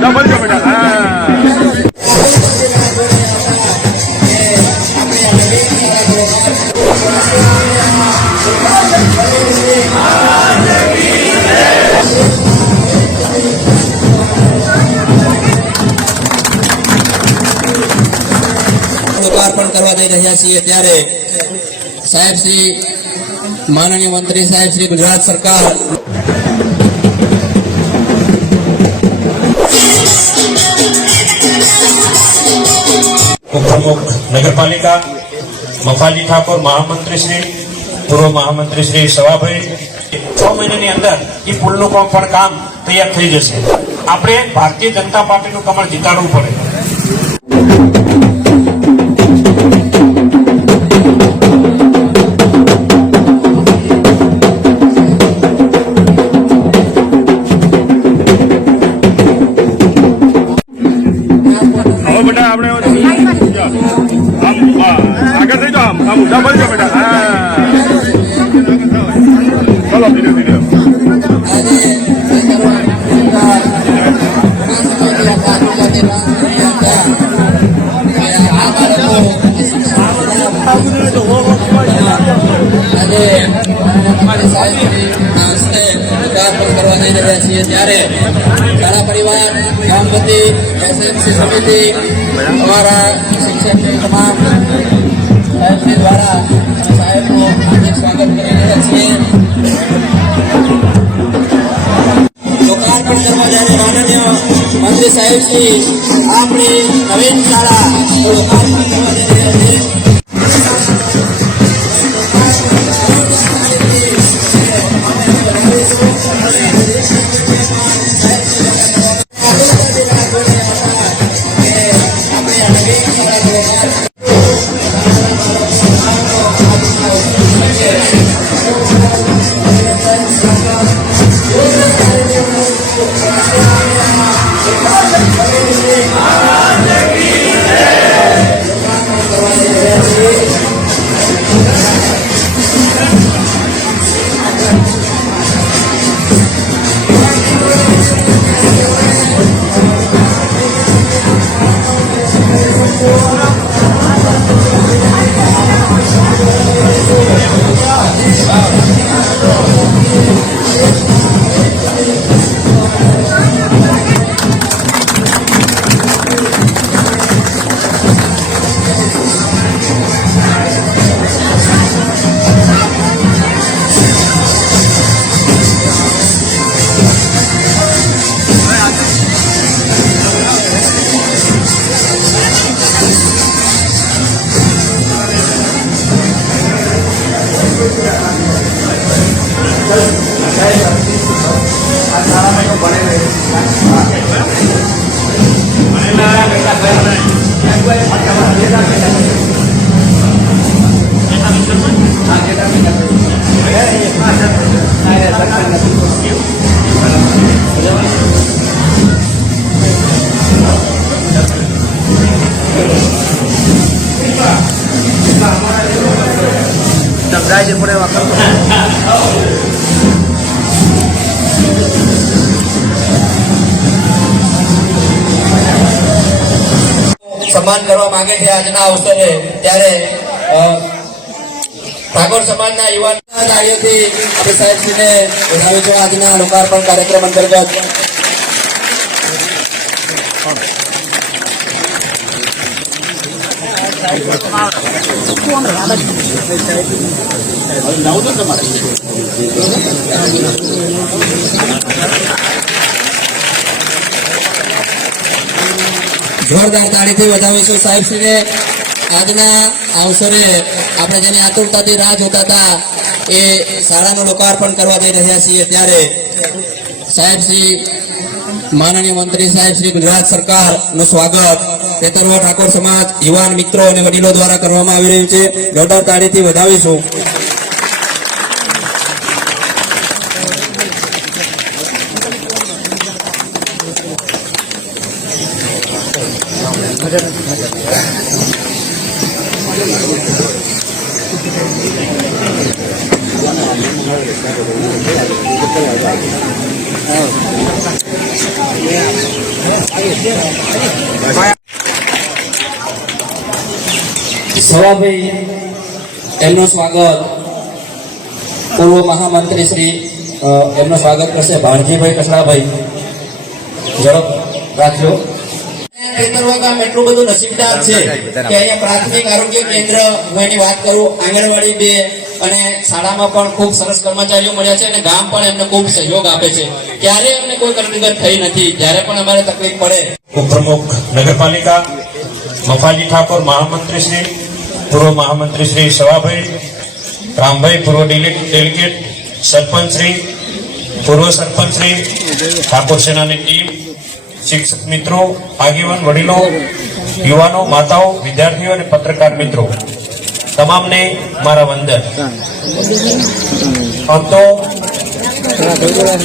मुद्दा बोल बेटा। लोकार्पण करवा दई रह्या छीए त्यारे साहेब श्री माननीय मंत्री साहेब श्री गुजरात सरकार उपप्रमुख नगरपालिका मफाली ठाकुर महामंत्री श्री पूर्व महामंत्री श्री सवाभाई 6 મહિનાની અંદર એ પુલનું પણ કામ તૈયાર થઈ જશે। આપણે ભારતીય જનતા પાર્ટીનું કમળ જીતાડવું પડે। मुद्दा बोल बेटा। चलो धीरे धीरे परिवार गामवती एसएमसी समिति हमारा शिक्षक तमाम साहेब द्वारा साहेब को हार्दिक स्वागत કરી રહ્યા છીએ। લોકાર્પણ કરવા જ્યારે માનનીય મંત્રી સાહેબ શ્રી આપણી નવીન શાળા લોકાર્પણ કરવા જઈ રહ્યા છે। सम्मान करवा मांगे थे आज अवसरे त्यारे ठाकोर समाज युवा साहेब श्री ने आज लोकार्पण कार्यक्रम अंतर्गत जोरदार ताळीथी વધાવીશું સાહેબ શ્રીને આજના અવસરે આપણે જેની આતુરતાથી રાહ જોતા હતા એ શાળાનું લોકાર્પણ કરવા જઈ રહ્યા છીએ ત્યારે સાહેબ શ્રી માનનીય મંત્રી સાહેબ શ્રી ગુજરાત સરકારનું સ્વાગત પેતરવા ઠાકોર સમાજ યુવાન મિત્રો અને વડીલો દ્વારા કરવામાં આવી રહ્યું છે। જોરદાર તાળીથી વધાવીશું। સવાભાઈ એમનું સ્વાગત પૂર્વ મહામંત્રી શ્રી એમનું સ્વાગત કરશે ભાણજીભાઈ કસડાભાઈ. ઝડપ રાખજો. ખેતરવા ગામ એટલું બધું નસીબદાર છે કે અહીંયા પ્રાથમિક આરોગ્ય કેન્દ્ર, હું એની વાત કરું, આંગણવાડી 2 અને શાળામાં પણ ખૂબ સરસ કર્મચારીઓ મળ્યા છે અને ગામ પણ એમને ખૂબ સહયોગ આપે છે. ક્યારેય અમને કોઈ તકલીફ થઈ નથી. જ્યારે પણ અમારે તકલીફ પડે. ઉપપ્રમુખ નગરપાલિકા મફાજી ઠાકોર મહામંત્રી શ્રી, પૂર્વ મહામંત્રી શ્રી સવાભાઈ, રામભાઈ પૂર્વ ડેલિગેટ, સરપંચ શ્રી, પૂર્વ સરપંચ શ્રી, ઠાકોર સેનાની ટીમ, શિક્ષક મિત્રો, આગેવાન વડીલો, યુવાનો, માતાઓ, વિદ્યાર્થીઓ અને પત્રકાર મિત્રો, તમામને મારા વંદન. આમ તો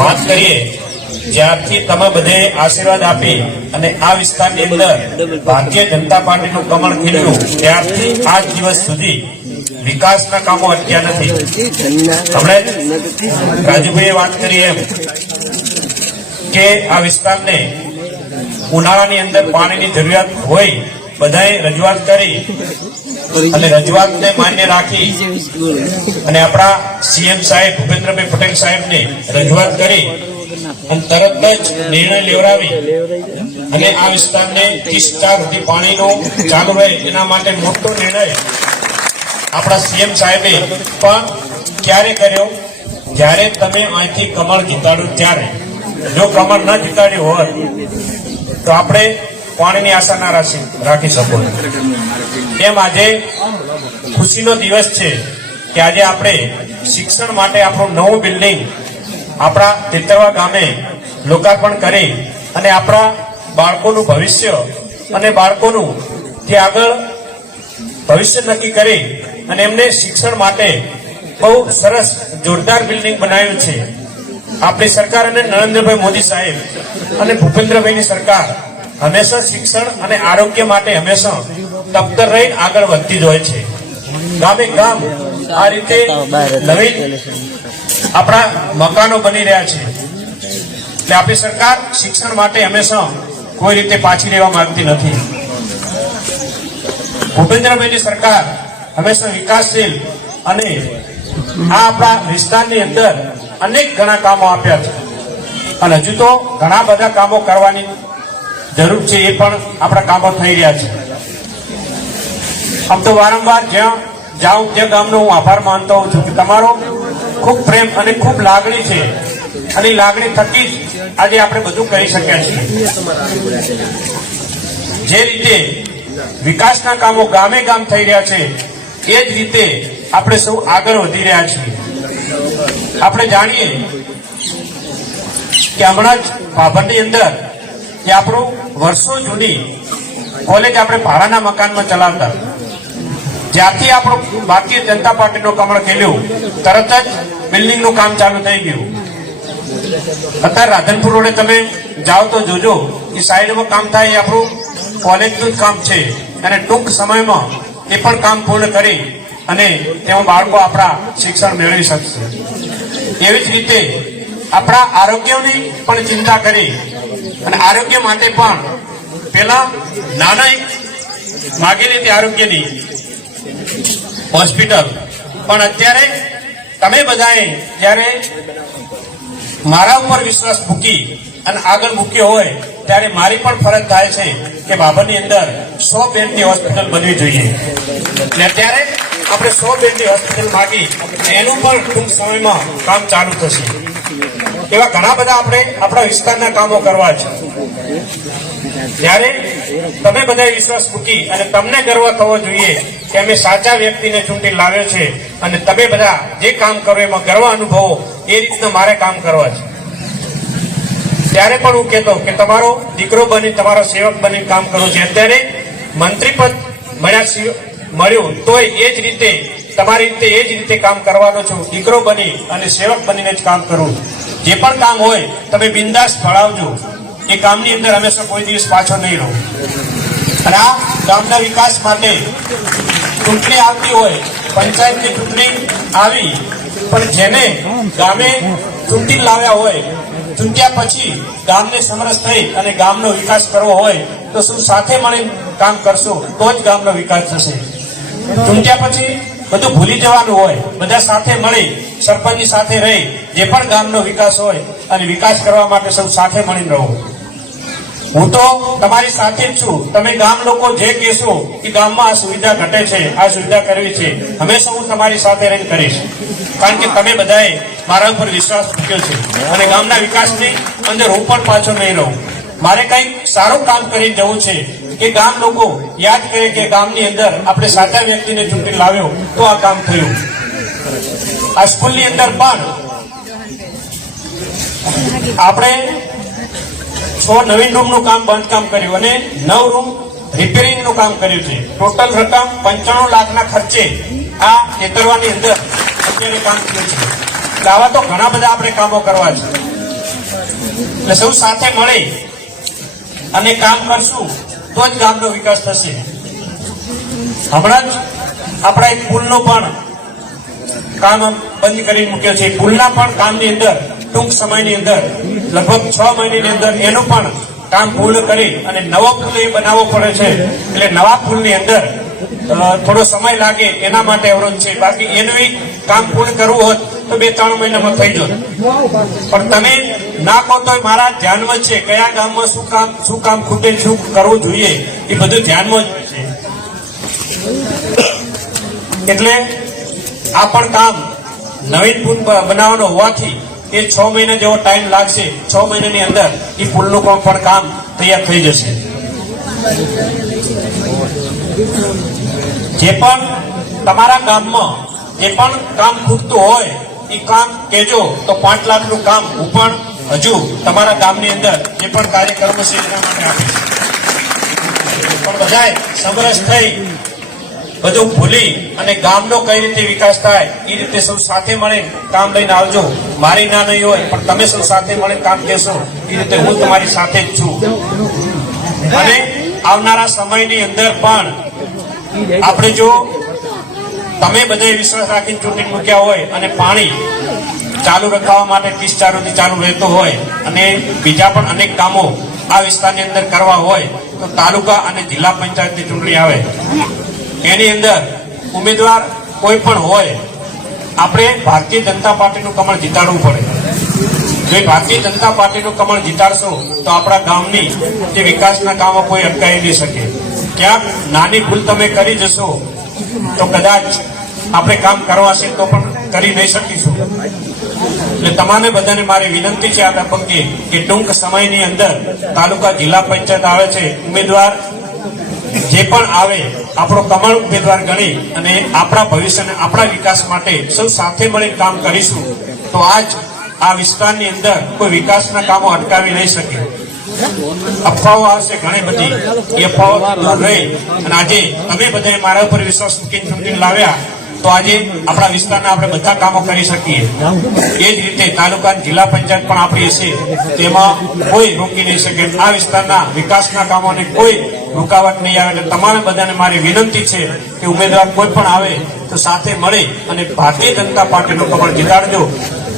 વાત કરીએ, જ્યારથી તમે બધે આશીર્વાદ આપી અને આ વિસ્તારની અંદર ભારતીય જનતા પાર્ટીનું કમળ ખીલ્યું ત્યારથી આજ દિવસ સુધી વિકાસના કામો અટક્યા નથી. હમણાં રાજુભાઈએ વાત કરી એમ કે આ વિસ્તારને ઉનાળાની અંદર પાણીની જરૂરિયાત હોય, બધાએ રજૂઆત કરી અને રજૂઆતને માન્ય રાખી અને આપણા સીએમ સાહેબ ભૂપેન્દ્રભાઈ પટેલ સાહેબને રજૂઆત કરી અને તરત જ નિર્ણય લેવડાવી અને આ વિસ્તારને 30 સુધી પાણીનો ચાલુ રહે એના માટે મોટો નિર્ણય આપણા સીએમ સાહેબે પણ ક્યારે કર્યો? જ્યારે તમે અહીંથી કમળ જીતાડ્યું ત્યારે. જો કમળ ન જીતાડ્યું હોત તો આપણે પાણીની આશા ના રાખી શકો. એમ આજે ખુશીનો દિવસ છે કે આજે આપણે શિક્ષણ માટે આપણું નવું બિલ્ડિંગ આપણા તેતરવા ગામે લોકાર્પણ કરી અને આપણા બાળકોનું ભવિષ્ય અને બાળકોનું જે આગળ ભવિષ્ય નક્કી કરી અને એમને શિક્ષણ માટે બહુ સરસ જોરદાર બિલ્ડિંગ બનાવ્યું છે. આપણી સરકાર અને નરેન્દ્રભાઈ મોદી સાહેબ અને ભૂપેન્દ્રભાઈની સરકાર હંમેશા શિક્ષણ અને આરોગ્ય માટે હંમેશા તત્પર રહીને આગળ વધતી જ હોય છે. ગામે ગામ આ રીતે નવીન આપણા મકાનો બની રહ્યા છે. એટલે આપણી સરકાર શિક્ષણ માટે હંમેશા કોઈ રીતે પાછી રહેવા માંગતી નથી. ભૂપેન્દ્રભાઈની સરકાર હંમેશા વિકાસશીલ અને આ આપણા વિસ્તારની અંદર અનેક ઘણા કામો આપ્યા છે અને હજુ તો ઘણા બધા કામો કરવાની જરૂર છે. એ પણ આપણા કામો થઈ રહ્યા છે. આમ તો વારંવાર જ્યાં જાઉં તે ગામનો હું આભાર માનતો હોઉં છું કે તમારો ખૂબ પ્રેમ અને ખૂબ લાગણી છે અને લાગણી થકી જ આજે આપણે બધું કરી શક્યા છીએ. જે રીતે વિકાસના કામો ગામે ગામ થઈ રહ્યા છે એ જ રીતે આપણે સૌ આગળ વધી રહ્યા છીએ. આપણે જાણીએ કે હમણાં જ ભાભરની અંદર કે આપણું વર્ષો જૂની કોલેજ આપણે ભાડાના મકાનમાં ચલાવતા, જ્યારથી આપણું ભારતીય જનતા પાર્ટીનું કમળ ખીલ્યું તરત જ બિલ્ડિંગનું કામ ચાલુ થઈ ગયું. અત્યારે રાધનપુર રોડે તમે જાઓ તો જોજો કે સાઈડમાં કામ થાય એ આપણું કોલેજનું જ કામ છે અને ટૂંક સમયમાં એ પણ કામ પૂર્ણ કરી અને તેમાં બાળકો આપણા શિક્ષણ મેળવી શકશે. એવી જ રીતે આપણા આરોગ્યની પણ ચિંતા કરી અને આરોગ્ય માટે પણ પેલા નાના એક માગેલી હતી આરોગ્યની હોસ્પિટલ, પણ અત્યારે તમે બધાએ જ્યારે મારા ઉપર વિશ્વાસ મૂકી અને આગળ મૂક્યો હોય ત્યારે મારી પણ ફરજ થાય છે કે બાબરની અંદર 100 બેડની હોસ્પિટલ બનવી જોઈએ. એટલે અત્યારે આપણે 100 બેડની હોસ્પિટલ માંગી એનું પણ ટૂંક સમયમાં કામ ચાલુ થશે. એવા ઘણા બધા આપણે આપણા વિસ્તારના કામો કરવા છે. જ્યારે તમે બધાએ વિશ્વાસ મૂકી અને તમને ગર્વ થવો જોઈએ કે અમે સાચા વ્યક્તિને ચૂંટી લાવ્યો છે અને તમે બધા જે કામ કરો એમાં ગર્વ અનુભવો, એ રીતના મારે કામ કરવા છે. ત્યારે પણ હું કહેતો કે તમારો દીકરો બની તમારો સેવક બની કામ કરું છે. અત્યારે મંત્રી પદ મળ્યું તોય એ જ રીતે તમારી રીતે એ જ રીતે કામ કરવાનો છું. દીકરો બની અને સેવક બનીને જ કામ કરું. જે પણ કામ હોય તમે બિંદાસ ફળાવજો. એ કામની અંદર હંમેશા કોઈ દિવસ પાછો નહીં રહો. અને આ ગામના વિકાસ માટે ચૂંટણી આવતી હોય, પંચાયતની ચૂંટણી આવી, પણ જેને ગામે ચૂંટી લાવ્યા હોય ચૂંટ્યા પછી ગામને સમરસ થઈ અને ગામનો વિકાસ કરવો હોય તો શું સાથે મળી કામ કરશો તો જ ગામનો વિકાસ થશે. ચૂંટ્યા પછી બધું ભૂલી જવાનું હોય, બધા સાથે મળી સરપંચની સાથે રહી જે પણ ગામનો વિકાસ હોય અને વિકાસ કરવા માટે સૌ સાથે મળીને રહો. હું તો તમારી સાથે જ છું. તમે ગામ લોકો જે કહેશો કે ગામમાં આ સુવિધા ઘટે છે, આ સુવિધા કરવી છે, હંમેશા હું તમારી સાથે રહીને કરીશ. કારણ કે તમે બધાએ મારા ઉપર વિશ્વાસ મૂક્યો છે અને ગામના વિકાસની અંદર હું પણ પાછો નહીં રહું. મારે કંઈક સારું કામ કરીને જવું છે કે ગામ લોકો યાદ કરે કે ગામની અંદર આપણે સાચા વ્યક્તિને ચૂંટી લાવ્યો તો આ કામ થયું. આ સ્કૂલની અંદર પણ આપણે 6 નવીન રૂમનું બાંધકામ કર્યું અને 9 રૂમ રિપેરિંગનું કામ કર્યું છે. ટોટલ રકમ 95 લાખના ખર્ચે આ ખેતરવાની અંદર અત્યારે કામ થયું છે. એટલે આવા તો ઘણા બધા આપણે કામો કરવા છે. એટલે સૌ સાથે મળી અને કામ કરશું તો જ ગામનો વિકાસ થશે. હમણાં જ આપણા એક પુલનું પણ કામ બંધ કરી મૂક્યો છે. પુલના પણ કામની અંદર ટૂંક સમયની અંદર લગભગ 6 મહિનાની અંદર એનું પણ કામ પૂર્ણ કરી અને નવો પુલ એ બનાવવો પડે છે. એટલે નવા પુલની અંદર થોડો સમય લાગે એના માટે અવરોધ છે. બાકી એનું કામ પૂર્ણ કરવું હોત તો 2-3 મહિનામાં થઈ જત. પણ તમે ના કહો તો મારા ધ્યાનમાં છે કયા ગામમાં શું કામ ખૂટે, શું કરવું જોઈએ એ બધું ધ્યાનમાં જ છે. એટલે આ પણ કામ નવીન પુલ બનાવવાનો હોવાથી એ 6 મહિના જેવો ટાઈમ લાગશે. 6 મહિનાની અંદર એ પુલનું પણ કામ તૈયાર થઈ જશે. જે પણ તમારા ગામમાં જે પણ કામ ખૂટતું હોય એ કામ કહેજો તો 5 લાખનું કામ હું પણ હજુ તમારા ગામની અંદર જે પણ કાર્યક્રમો છે એના માટે આપીશ. પણ બધાએ સમરસ થઈ બધું ભૂલી અને ગામનો કઈ રીતે વિકાસ થાય એ રીતે સૌ સાથે મળીને કામ લઈને આવજો. મારી ના નહીં હોય પણ તમે સૌ સાથે મળીને કામ કહેશો એ રીતે હું તમારી સાથે જ છું. અને આવનારા સમયની અંદર પણ આપણે જો તમે બધાએ વિશ્વાસ રાખીને ચૂંટણી મૂક્યા હોય અને પાણી ચાલુ રખાવવા માટે 30 થી ચાલુ રહેતો હોય અને બીજા પણ અનેક કામો આ વિસ્તારની અંદર કરવા હોય તો તાલુકા અને જિલ્લા પંચાયતની ચૂંટણી આવે એની અંદર ઉમેદવાર કોઈ પણ હોય આપણે ભારતીય જનતા પાર્ટીનું કમળ જીતાડવું પડે. જો ભારતીય જનતા પાર્ટીનું કમળ જીતાડશો તો આપણા ગામની જે વિકાસના કામો કોઈ અટકાવી નહીં શકે. ક્યાંક નાની ભૂલ તમે કરી જશો તો કદાચ આપણે કામ કરવા છે તો પણ કરી નહીં શકીશું. એટલે તમારે બધાને મારી વિનંતી છે આ તબક્કે કે ટૂંક સમયની અંદર તાલુકા જિલ્લા પંચાયત આવે છે. ઉમેદવાર જે પણ આવે આપણો કમળ ઉમેદવાર ગણી અને આપણા ભવિષ્યને આપણા વિકાસ માટે સૌ સાથે મળી કામ કરીશું તો આજ આ વિસ્તારની અંદર કોઈ વિકાસના કામો અટકાવી નહીં શકે. અફવાઓ આવશે ઘણી બધી, એ અફવાઓ દૂર રહી અને આજે તમે બધાએ મારા ઉપર વિશ્વાસ મૂકીને ચૂંટણી લાવ્યા તો આજે આપણા વિસ્તારના આપણે બધા કામો કરી શકીએ. એ જ રીતે તાલુકા જિલ્લા પંચાયત પણ આપણી હશે તેમાં કોઈ રોકી નહીં શકે. આ વિસ્તારના વિકાસના કામોને કોઈ રૂકાવટ નહીં આવે. એટલે તમારા બધાને મારી વિનંતી છે કે ઉમેદવાર કોઈ પણ આવે તો સાથે મળી અને ભારતીય જનતા પાર્ટીનું કમળ જીતાડજો.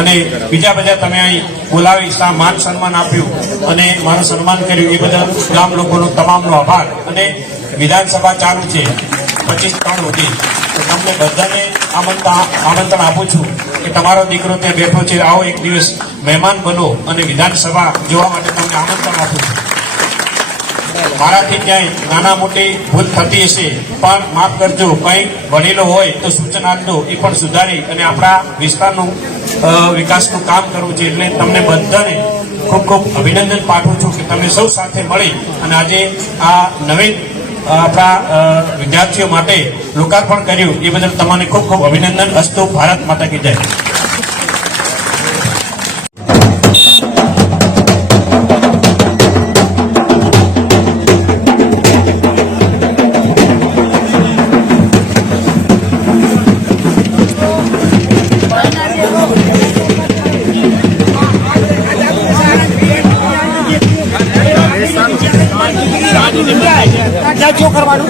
અને બીજા બધા તમે અહીં બોલાવી માન સન્માન આપ્યું અને મારું સન્માન કર્યું એ બધા ગામ લોકોનો તમામનો આભાર. અને વિધાનસભા ચાલુ છે 25-3 સુધી તો તમને બધાને આમંત્રણ આપું છું કે તમારો દીકરો ત્યાં બેઠો છે, આવો એક દિવસ મહેમાન બનો અને વિધાનસભા જોવા માટે તમને આમંત્રણ આપું છું. મારાથી ક્યાંય નાના મોટી ભૂલ થતી હશે પણ માફ કરજો. કંઈ વડીલો હોય તો સૂચન આપજો, એ પણ સુધારી અને આપણા વિસ્તારનું વિકાસનું કામ કરવું છે. એટલે તમને બધાને ખૂબ ખૂબ અભિનંદન પાઠવું છું કે તમે સૌ સાથે મળી અને આજે આ નવીન આપણા વિદ્યાર્થીઓ માટે લોકાર્પણ કર્યું એ બદલ તમને ખૂબ ખૂબ અભિનંદન. અસ્તુ. ભારત માતા કી જય. શું કરવાનું